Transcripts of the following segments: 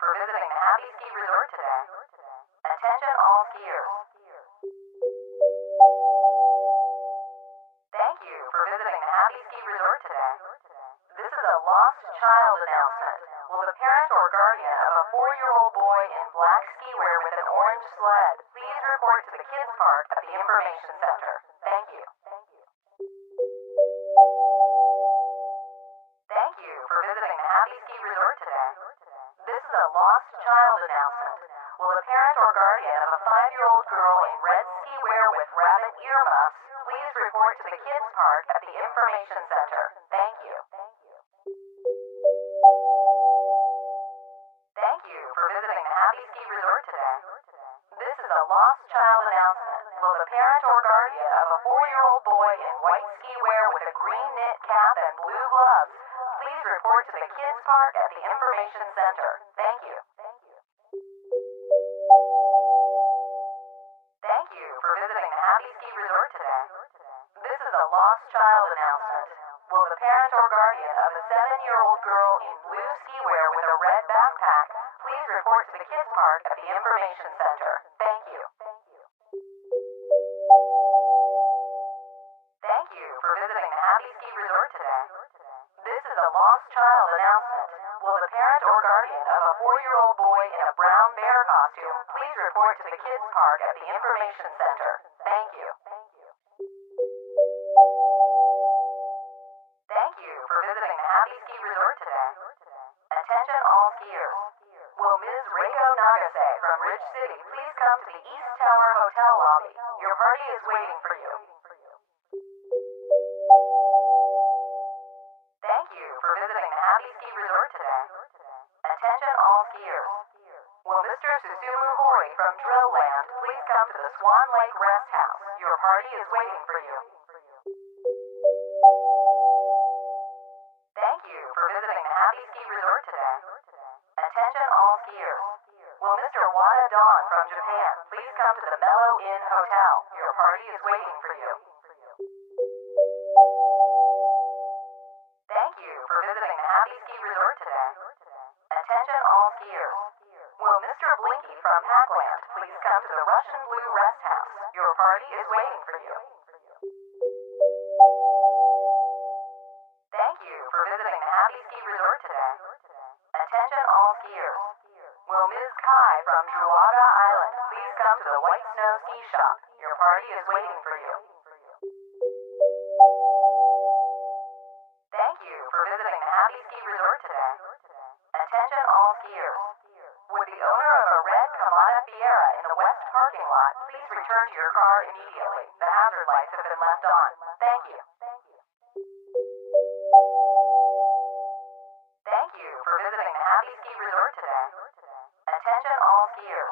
for visiting the Happy Ski Resort today. Attention all skiers. Thank you for visiting the Happy Ski Resort today. This is a lost child announcement. Will the parent or guardian of a 4-year-old boy in black ski wear with an orange sled please report to the kids park at the information center? Thank you. Thank you for visiting the Happy Ski Resort today. This is a lost child announcement. Will the parent or guardian of a 5-year-old girl in red ski wear with rabbit earmuffs please report to the kids park at the information center? Thank you. Thank you for visiting the Happy Ski Resort today. This is a lost child announcement. Will the parent or guardian of a 4-year-old boy in white ski wear with a green knit cap and blue gloves please report to the kids park at the information center? Thank you. Thank you for visiting the Happy Ski Resort today. This is a lost child announcement. Will the parent or guardian of a 7-year-old girl in blue ski wear with a red backpack please report to the kids park at the information center? Thank you. Thank you for visiting the Happy Ski Resort today. This is a lost child announcement. Will the parent or guardian of a 4-year-old boy in a brown bear costume please report to the kids park at the information center? Thank you. Thank you for visiting the Happy Ski Resort today. Attention all skiers. Will Ms. Reiko Nagase from Ridge City please come to the East Tower Hotel lobby? Your party is waiting for you. Thank you for visiting the Happy Ski Resort today. Attention all skiers. Will Mr. Susumu Hori from Drillland please come to the Swan Lake Rest House? Your party is waiting for you. Thank you for visiting the Happy Ski Resort today. Attention all skiers. Will Mr. Wada Don from Japan please come to the Mellow Inn Hotel? Your party is waiting for you. Thank you for visiting the Happy Ski Resort today. Attention all skiers. Will Mr. Blinky from Hackland please come to the Russian Blue Rest House? Your party is waiting for you. Thank you for visiting the Happy Ski Resort today. Attention all skiers. Will Ms. Kai from Druaga Island please come to the White Snow Ski Shop? Your party is waiting for you. Thank you for visiting the Happy Ski Resort today. Attention all skiers. Would the owner of a red Kamada Fiera in the west parking lot please return to your car immediately? The hazard lights have been left on. Thank you. Thank you for visiting the Happy Ski Resort today. Attention all skiers.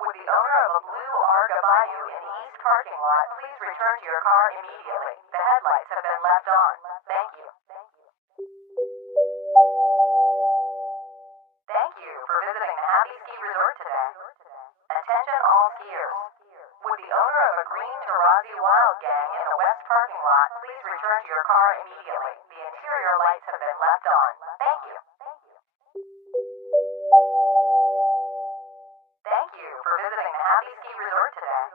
Would the owner of a blue Arga Bayou in the east parking lot please return to your car immediately? The headlights have been left on. Thank you. Thank you for visiting the Happy Ski Resort today. Attention all skiers. Would the owner of a green Tarazi Wild Gang in the west parking lot please return to your car immediately? The interior lights have been left on. Thank you. Thank you for visiting the Happy Ski Resort today.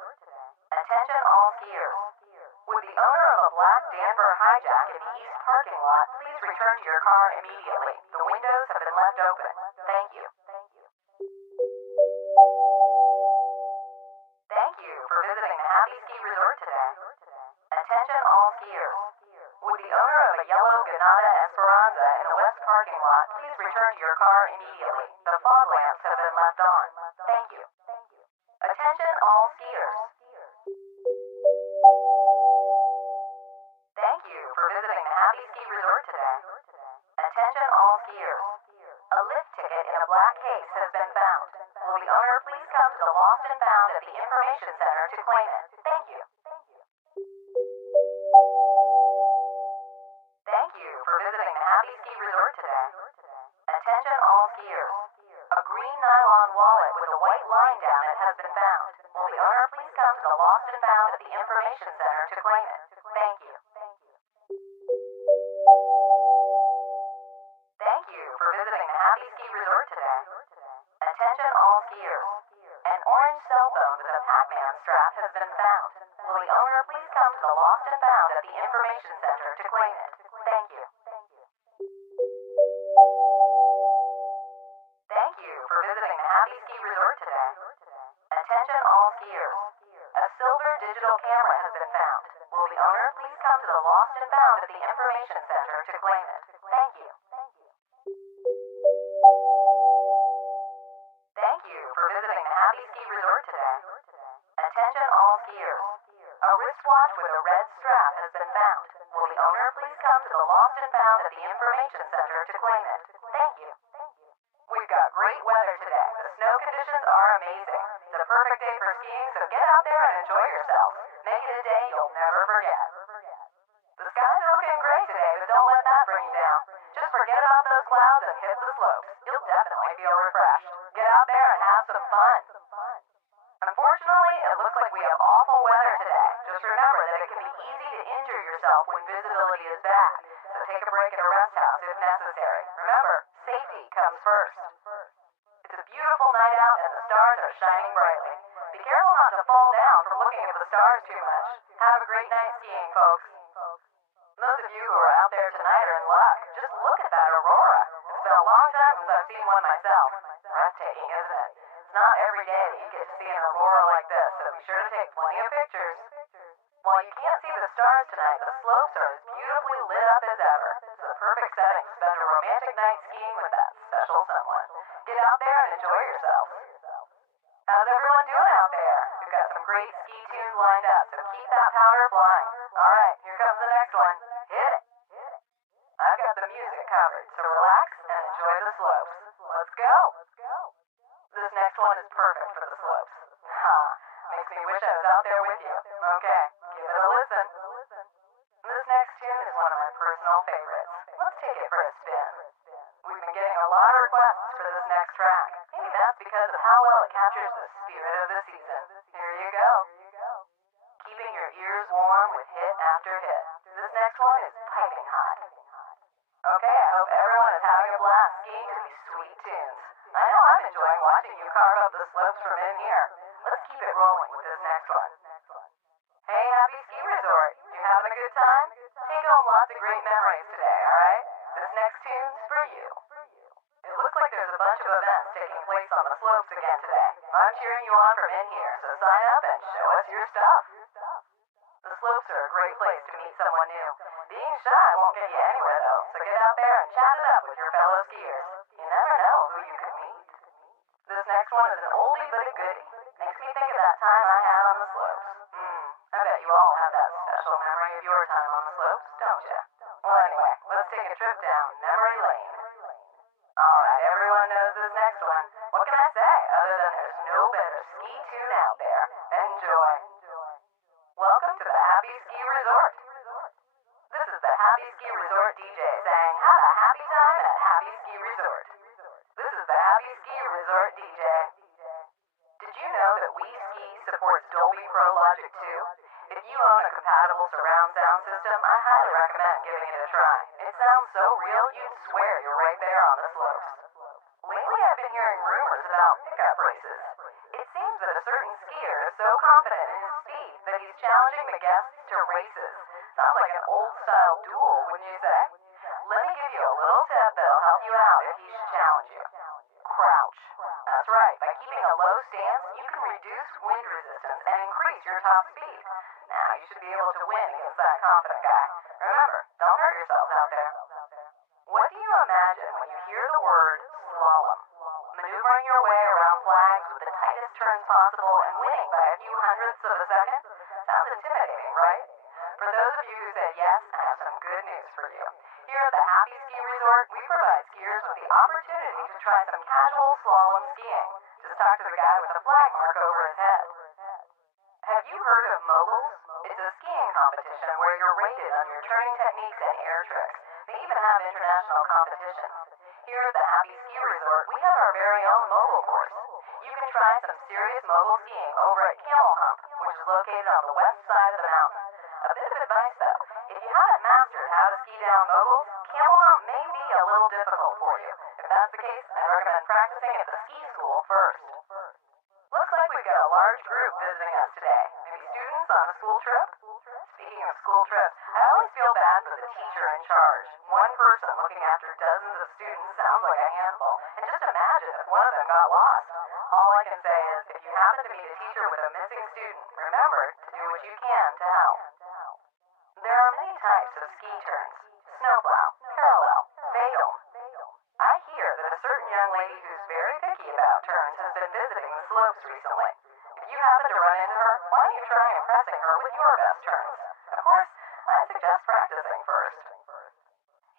Attention all skiers. Would the owner of a black Danver Hijack in the east parking lot please return to your car immediately? The windows have been left open. Thank you. Thank you for visiting the Happy Ski Resort today. Attention all skiers. Would the owner of a yellow Ganada Esperanza in the west parking lot please return to your car immediately? The fog lamps have been left on. Thank you. Attention all skiers. Thank you for visiting the Happy Ski Resort today. Attention all skiers. A lift ticket in a black case has been found. Will the owner please come to the Lost and Found at the Information Center to claim it? Thank you. Thank you for visiting the Happy Ski Resort today. Attention all skiers. A green nylon wallet with a white line down it has been found. Will the owner please come to the Lost and Found at the Information Center to claim it? Thank you. Thank you for visiting the Happy Ski Resort today. Attention all skiers. An orange cell phone with a Pac-Man strap has been found. Will the owner please come to the Lost and Found at the Information Center to claim it? Thank you. Thank you for visiting the Happy Ski Resort today. Attention all skiers. A silver digital camera has been found. Will the owner please come to the Lost and Found at the Information Center to claim it? Thank you. Thank you for visiting the Happy Ski Resort today. Attention all skiers. A wristwatch with a red strap has been found. Will the owner please come to the Lost and Found at the Information Center to claim it? Thank you. We've got great weather today. The snow conditions are amazing. It's a perfect day for skiing, so get out there and enjoy yourself. Make it a day you'll never forget. The skies are looking great today, but don't let that bring you down. Just forget about those clouds and hit the slopes. You'll definitely feel refreshed. Get out there and have some fun. Unfortunately, it looks like we have awful weather today. Just remember that it can be easy to injure yourself when visibility is bad, so take a break at a rest house if necessary. Remember, safety comes first. It's a beautiful night out and the stars are shining brightly. Be careful not to fall down from looking at the stars too much. Have a great night skiing, folks. Those of you who are out there tonight are in luck. Just look at that aurora. It's been a long time since I've seen one myself. Breathtaking, isn't it? It's not every day that you get to see an aurora like this, so be sure to take plenty of pictures. While you can't see the stars tonight, the slopes are as beautifully lit up as ever. It's the perfect setting to spend a romantic night skiing with that special someone. Get out there and enjoy yourself. How's everyone doing out there? We've got some great ski tunes lined up, so keep that powder flying. Alright, here comes the next one. Hit it! I've got the music covered, so relax and enjoy the slopes. Let's go! This next one is perfect for the slopes. Makes me wish I was out there with you. Okay, give it a listen. This next tune is one of my personal favorites. Let's take it for a spin. We've been getting a lot of requests for this next track. Maybe that's because of how well it captures the spirit of the season. Here you go. Keeping your ears warm with hit after hit. This next one is piping hot. Okay, I hope everyone is having a blast skiing to these sweet tunes. I know I'm enjoying watching you carve up the slopes from in here. Let's keep it rolling with this next one. Hey, Happy Ski Resort. You having a good time? Take home lots of great memories today, alright? This next tune's for you. It looks like there's a bunch of events taking place on the slopes again today. I'm cheering you on from in here, so sign up and show us your stuff. The slopes are a great place to meet someone new. Being shy won't get you anywhere though, so get out there and chat it up with your fellow skiers. You never know who you could meet. This next one is an oldie but a goodie. Makes me think of that time I had on the slopes. I bet you all have that special memory of your time on the slopes, don't you? Well anyway, let's take a trip down memory lane. Alright, everyone knows this next one. What can I say other than there's no better ski tune out there? Enjoy. Welcome to the Happy Ski Resort. This is the Happy Ski Resort DJ saying, have a happy time at Happy Ski Resort. This is the Happy Ski Resort DJ. Did you know that We Ski supports Dolby Pro Logic 2? If you own a compatible surround sound system, I highly recommend giving it a try. It sounds so real, you'd swear you're right there on the slopes. Lately, I've been hearing rumors about pickup races. It seems that a certain skier is so confident in his speed that he's challenging the guests to races. Sounds like an old-style duel, wouldn't you say? Let me give you a little tip that'll help you out if he should challenge you. Crouch. That's right. By keeping a low stance, you can reduce wind resistance and increase your top speed. Now, you should be able to win against that confident guy. Remember, don't hurt yourselves out there. What do you imagine when you hear the word slalom? Maneuvering your way around flags with the tightest turns possible and winning by a few hundredths of a second? Sounds intimidating, right? For those of you who said yes, I have some good news for you. Here at the Happy Ski Resort, we provide skiers with the opportunity to try some casual slalom skiing. Just talk to the guy with the flag mark over his head. Have you heard of moguls? It's a skiing competition where you're rated on your turning techniques and air tricks. They even have international competitions. Here at the Happy Ski Resort, we have our very own mogul course. You can try some serious mogul skiing over at Camel Hump, which is located on the west side of the mountain. A bit of advice though, if you haven't mastered how to ski down moguls, Camel Hump may be be a little difficult for you. If that's the case, I recommend practicing at the ski school first. Looks like we've got a large group visiting us today. Maybe students on a school trip? Speaking of school trips, I always feel bad for the teacher in charge. One person looking after dozens of students sounds like a handful. And just imagine if one of them got lost. All I can say is, if you happen to meet a teacher with a missing student, remember to do what you can to help. There are many types of ski turns: snowplow, parallel, vadum. I hear that a certain young lady who's very picky about turns has been visiting the slopes recently. If you happen to run into her, why don't you try impressing her with your best turns? Of course, I suggest practicing first.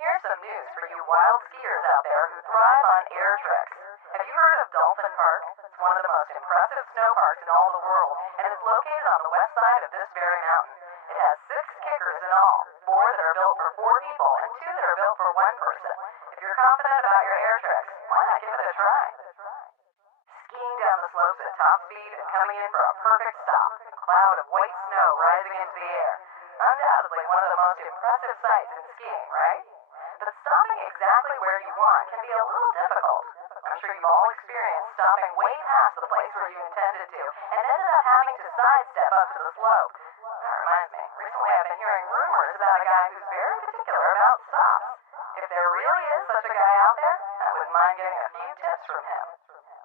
Here's some news for you wild skiers out there who thrive on air tricks. Have you heard of Dolphin Park? It's one of the most impressive snow parks in all the world, and it's located on the west side of this very mountain. It has 6 kickers in all, 4 that are built for 4 people, and 2 that are built for 1 person. If you're confident about your air tricks, why not give it a try? Skiing down the slopes at top speed and coming in for a perfect stop, a cloud of white snow rising into the air. Undoubtedly one of the most impressive sights in skiing, right? But stopping exactly where you want can be a little difficult. I'm sure you've all experienced stopping way past the place where you intended to and ended up having to sidestep up to the slope. That reminds me, recently I've been hearing rumors about a guy who's very particular about stops. If there really is such a guy out there, I wouldn't mind getting a few tips from him.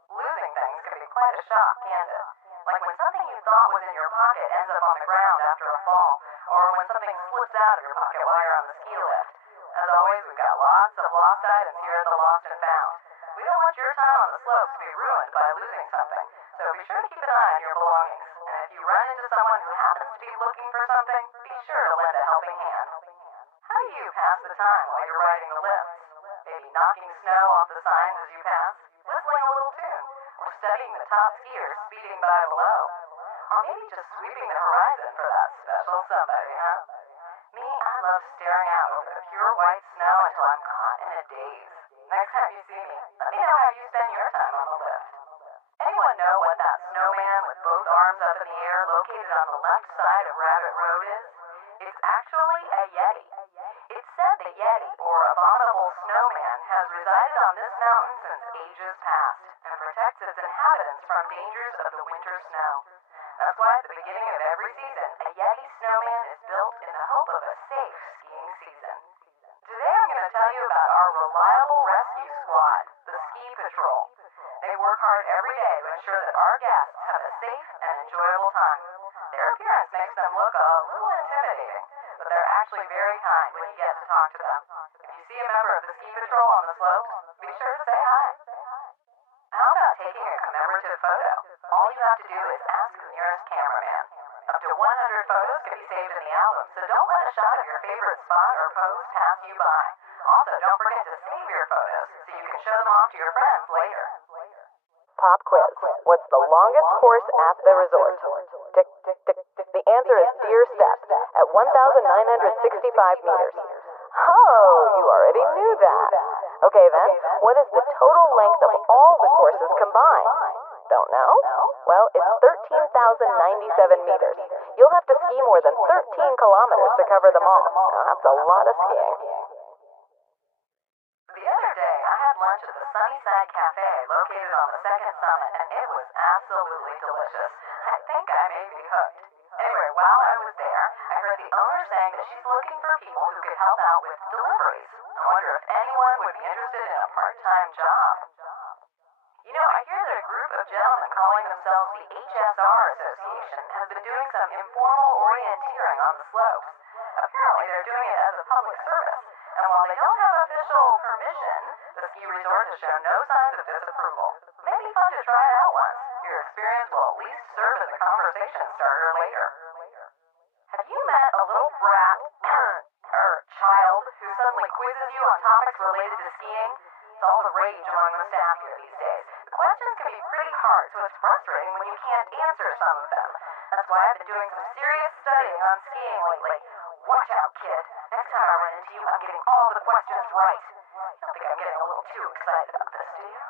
Losing things can be quite a shock, can't it? Like when something you thought was in your pocket ends up on the ground after a fall, or when something slips out of your pocket while you're on the ski lift. As always, we've got lots of lost items here at the Lost and Found. We don't want your time on the slopes to be ruined by losing something, so be sure to keep an eye on your belongings. And if you run into someone who happens to be looking for something, be sure to lend a helping hand. How do you pass the time while you're riding the lifts? Maybe knocking snow off the signs as you pass, whistling a little tune, or studying the top skiers speeding by below. Or maybe just sweeping the horizon for that special somebody, huh? Me, I love staring out over the pure white snow until I'm caught in a daze. Next time you see me, let me know how you spend your time on the lift. Anyone know what that snowman with both arms up in the air located on the left side of Rabbit Road is? It's actually a Yeti. It's said the Yeti, or abominable snowman, has resided on this mountain since ages past and protects its inhabitants from dangers of the winter snow. That's why at the beginning of every season, a Yeti snowman is built in the hope of a safe skiing season. Today I'm going to tell you about our reliable rescue squad, the Ski Patrol. They work hard every day to ensure that our guests have a safe and enjoyable time. Their appearance makes them look a little intimidating, but they're actually very kind when you get to talk to them. If you see a member of the Ski Patrol on the slopes, be sure to say hi. How about taking a commemorative photo? All you have to do is ask the nearest cameraman. Up to 100 photos can be saved in the album, so don't let a shot of your favorite spot or pose pass you by. Also, don't forget to save your photos so you can show them off to your friends later. Pop quiz. What's the longest course at the resort? Tick, tick, tick, tick. The answer is Deer Steps at 1,965 meters. Oh, you already knew that. Okay then, what is the total length of all the courses combined? Don't know? Well, it's 13,097 meters. You'll have to ski more than 13 kilometers to cover them all. Now, that's a lot of skiing. The other day, I had lunch at the Sunnyside Cafe located on the second summit, and it was absolutely delicious. I think I may be hooked. Anyway, while I was there, I heard the owner saying that she's looking for people who could help out with deliveries. I wonder if anyone would be interested in a part-time job. You know, I hear that a group of gentlemen calling themselves the HSR Association has been doing some informal orienteering on the slopes. Apparently, they're doing it as a public service. And while they don't have official permission, the ski resort has shown no signs of disapproval. May be fun to try it out once. Your experience will at least serve as a conversation starter later. Have you met a little brat or child who suddenly quizzes you on topics related to skiing? It's all the rage among the staff here these days. The questions can be pretty hard, so it's frustrating when you can't answer some of them. That's why I've been doing some serious studying on skiing lately. Watch out, kid. Next time I run into you, I'm getting all the questions right. I don't think I'm getting a little too excited about this, do you?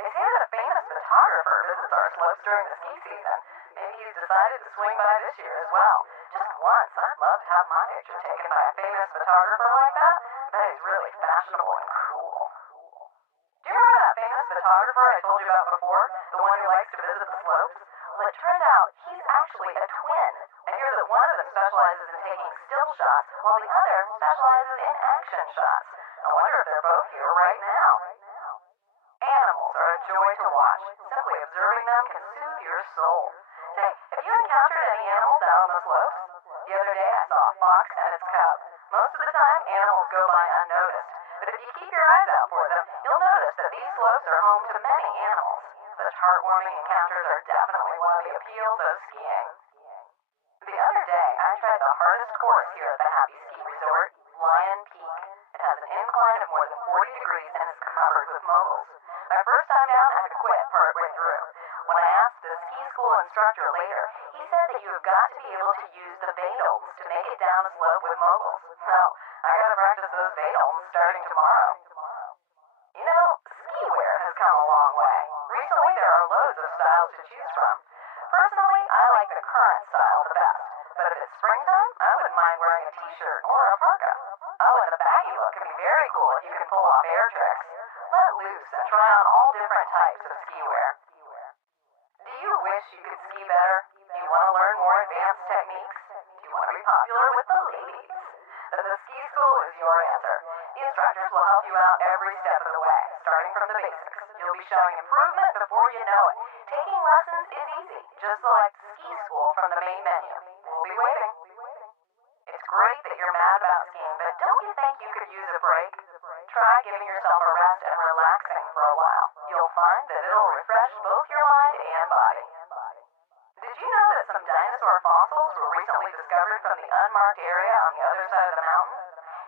They say that a famous photographer visits our slopes during the ski season. Maybe he's decided to swing by this year as well. Just once, I'd love to have my picture taken by a famous photographer like that. I bet he's really fashionable and photographer I told you about before, the one who likes to visit the slopes? Well, it turns out he's actually a twin. I hear that one of them specializes in taking still shots, while the other specializes in action shots. I wonder if they're both here right now. Animals are a joy to watch. Simply observing them can soothe your soul. Say, have you encountered any animals out on the slopes? The other day I saw a fox and its cub. Most of the time, animals go by unnoticed. But if you keep your eyes out for them, you'll notice that these slopes are home to many animals. Such heartwarming encounters are definitely one of the appeals of skiing. The other day, I tried the hardest course here at the Happy Ski Resort, Lion Peak. It has an incline of more than 40 degrees and is covered with moguls. My first time down, I had to quit partway through. When I asked the ski school instructor later, he said that you have got to be able to use the vadels to make it down a slope with moguls. So, I gotta practice those vadels starting tomorrow. You know, ski wear has come a long way. Recently, there are loads of styles to choose from. Personally, I like the current style the best. But if it's springtime, I wouldn't mind wearing a t-shirt or a parka. Oh, and the baggy look can be very cool if you can pull off air tricks. Let loose and try on all different types of ski wear. Do you wish you could ski better? Do you want to learn more advanced techniques? Do you want to be popular with the ladies? Then the ski school is your answer. The instructors will help you out every step of the way, starting from the basics. You'll be showing improvement before you know it. Taking lessons is easy. Just select Ski School from the main menu. We'll be waiting. It's great that you're mad about skiing, but don't you think you could use a break? Try giving yourself a rest and relaxing for a while. You'll find that it'll refresh both your mind and body. Did you know that some dinosaur fossils were recently discovered from the unmarked area on the other side of the mountain?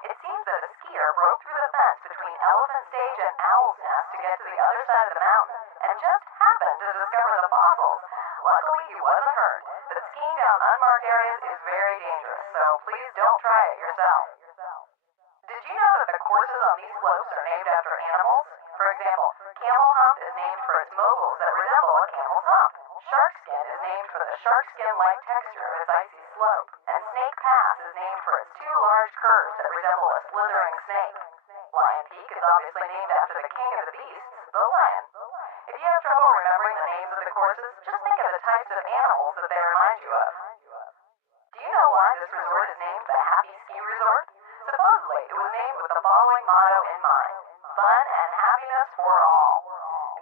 It seems that a skier broke through the fence between Elephant Stage and Owl's Nest to get to the other side of the mountain, and just happened to discover the fossils. Luckily, he wasn't hurt, but skiing down unmarked areas is very dangerous, so please don't try it yourself. Did you know that the courses on these slopes are named after animals? For example, Camel Hump is named for its moguls that resemble a camel's hump. Shark Skin is named for the shark skin-like texture of its icy slope. And Snake Pass is named for its two large curves that resemble a slithering snake. Lion Peak is obviously named after the king of the beasts, the lion. If you have trouble remembering the names of the courses, just think of the types of animals that they remind you of. Do you know why this resort is named the Happy Ski Resort? Supposedly, it was named with the following motto in mind: fun and happiness for all.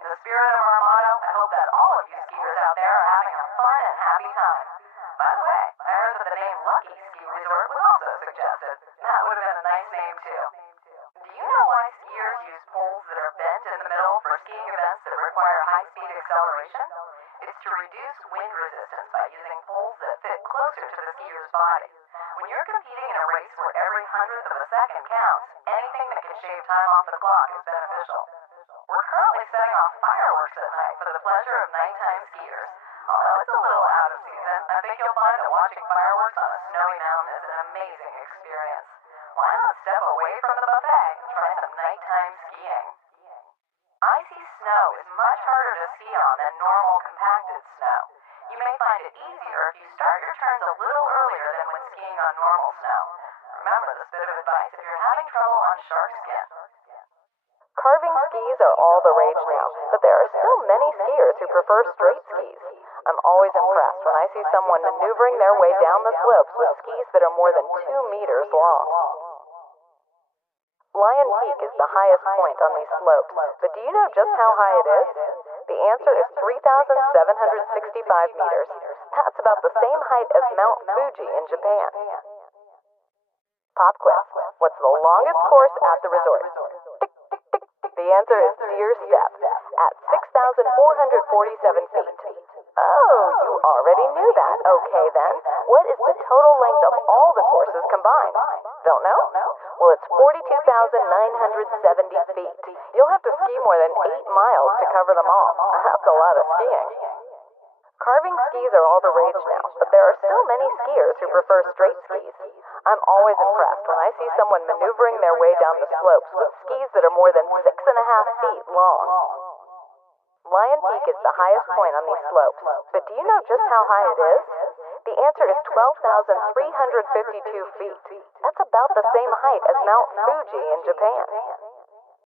In the spirit of our motto, I hope that all of you skiers out there are having a fun and happy time. By the way, I heard that the name Lucky Ski Resort was also suggested. That would have been a nice name, too. Do you know why skiers use poles that are bent in the middle for skiing events that require high-speed acceleration? It's to reduce wind resistance by using poles that fit closer to the skier's body. When you're competing in a race where every hundredth of a second counts, anything that can shave time off the clock is beneficial. We're currently setting off fireworks at night for the pleasure of nighttime skiers. Although it's a little out of season, I think you'll find that watching fireworks on a snowy mountain is an amazing experience. Why not step away from the buffet and try some nighttime skiing? Icy snow is much harder to ski on than normal compacted snow. You may find it easier if you start your turns a little earlier than when skiing on normal snow. Remember this bit of advice if you're having trouble on shark skin. Carving skis are all the rage now, but there are still many skiers who prefer straight skis. I'm always impressed when I see someone maneuvering their way down the slopes with skis that are more than 2 meters long. Lion Peak is the highest point on these slopes, but do you know just how high it is? The answer is 3,765 meters. That's about the same height as Mount Fuji in Japan. Pop quiz. What's the longest course at the resort? The answer is Deer Step, at 6,447 feet. Oh, you already knew that. Okay then. What is the total length of all the courses combined? Don't know? Well, it's 42,970 feet. You'll have to ski more than 8 miles to cover them all. That's a lot of skiing. Carving skis are all the rage now, but there are still many skiers who prefer straight skis. I'm always impressed when I see someone maneuvering their way down the slopes with skis that are more than 6.5 feet long. Lion Peak is the highest point on these slopes, but do you know just how high it is? The answer is 12,352 feet. That's about the same height as Mount Fuji in Japan.